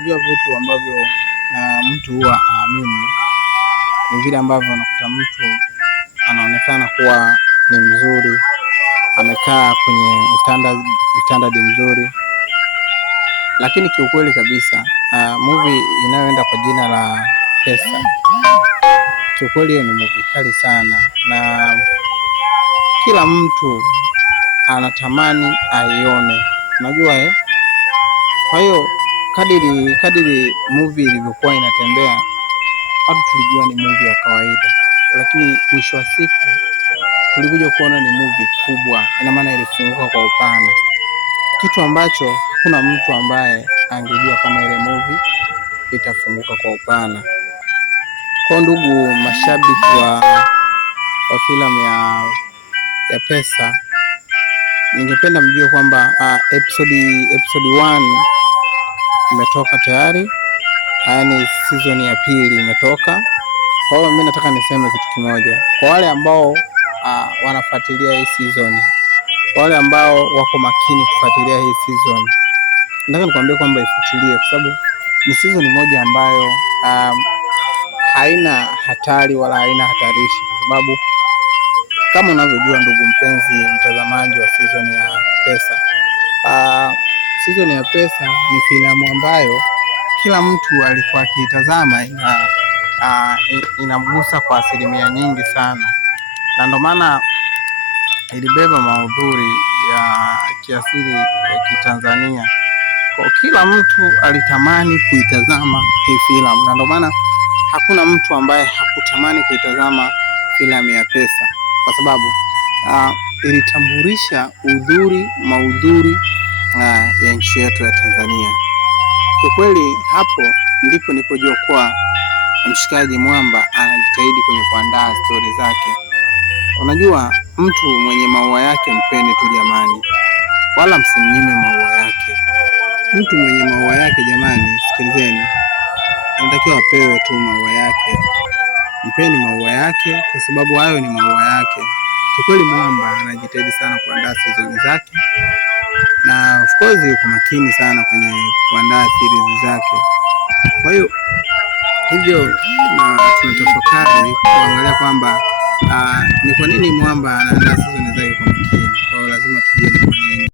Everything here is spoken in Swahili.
Unajua vitu ambavyo mtu huwa aamini ni vile ambavyo unakuta mtu anaonekana kuwa ni mzuri, amekaa kwenye standard mzuri, lakini kiukweli kabisa movie inayoenda kwa jina la Pesa, kiukweli hiyo ni movie kali sana na kila mtu anatamani aione, unajua. Kwa hiyo kadiri movie ilivyokuwa inatembea, watu tulijua ni movie ya kawaida, lakini mwisho wa siku tulikuja kuona ni movie kubwa. Ina maana ilifunguka kwa upana, kitu ambacho hakuna mtu ambaye angejua kama ile movie itafunguka kwa upana. Kwa ndugu mashabiki wa filamu ya Pesa, ningependa mjue kwamba episode 1 imetoka tayari, yaani season ya pili imetoka. Kwa hiyo mimi nataka niseme kitu kimoja kwa wale ambao wanafuatilia hii season, kwa wale ambao wako makini kufuatilia hii season, nataka nikwambie kwamba ifuatilie, kwa sababu ni season moja ambayo haina hatari wala haina hatarishi, kwa sababu kama unavyojua ndugu mpenzi mtazamaji wa season ya Pesa, season ya Pesa ni filamu ambayo kila mtu alikuwa akiitazama, inamgusa kwa asilimia nyingi sana, na ndio maana ilibeba maudhui ya kiasili ya Kitanzania. Kwa kila mtu alitamani kuitazama hii filamu, na ndio maana hakuna mtu ambaye hakutamani kuitazama filamu ya Pesa, kwa sababu ilitambulisha maudhui ya nchi yetu ya Tanzania. Kwa kweli hapo ndipo nilipojua kuwa mshikaji Mwamba anajitahidi kwenye kuandaa stori zake. Unajua, mtu mwenye maua yake mpeni tu jamani, wala msimnyime maua yake. Mtu mwenye maua yake jamani, sikilizeni, anatakiwa apewe tu maua yake. Mpeni maua yake kwa sababu hayo ni maua yake. Kikweli Mwamba anajitahidi sana kuandaa season zake, na of course yuko makini sana kwenye kuandaa series zake. Kwa hiyo hivyo na tunatafakari kuangalia kwamba ni kwa nini Mwamba anaandaa season zake kwa makini. Kwa hiyo lazima tujue ni kwa nini.